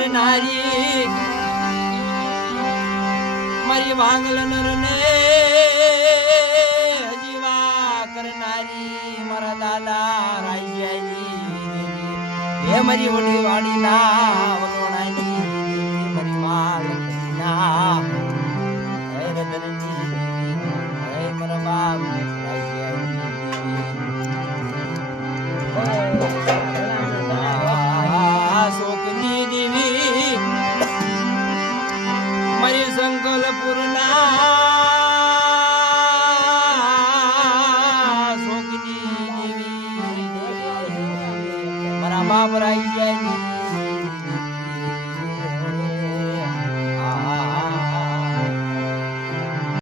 કરનારી મારી વાંગલ નરને હજીવા કરનારી મારા દાદા રાઈજાની હે મારી વડી વાડી ના વલોણાની મારી માલના હે રતનની હે મારા બાપ શોકની દેવી મારી સંકલ્પુરના શોકની દેવી મારા બાપ રાઈ જાય